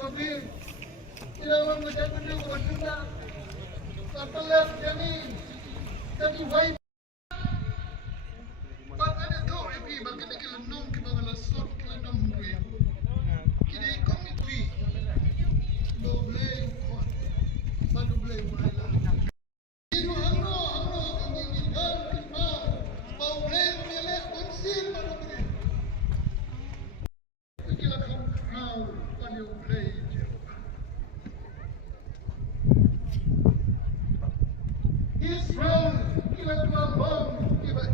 lebih. Tidak mengucapkan dia bersunnah. Setelah jadi white. But ada tahu ipi bagi nak lenung ke bawah lasot lenung gue. Kini kau itu do boleh kuat. Satu boleh wala. Itu angro kami kita bau boleh melek konsir pada boleh. Kira kau pada boleh. Israel kira dua bom kira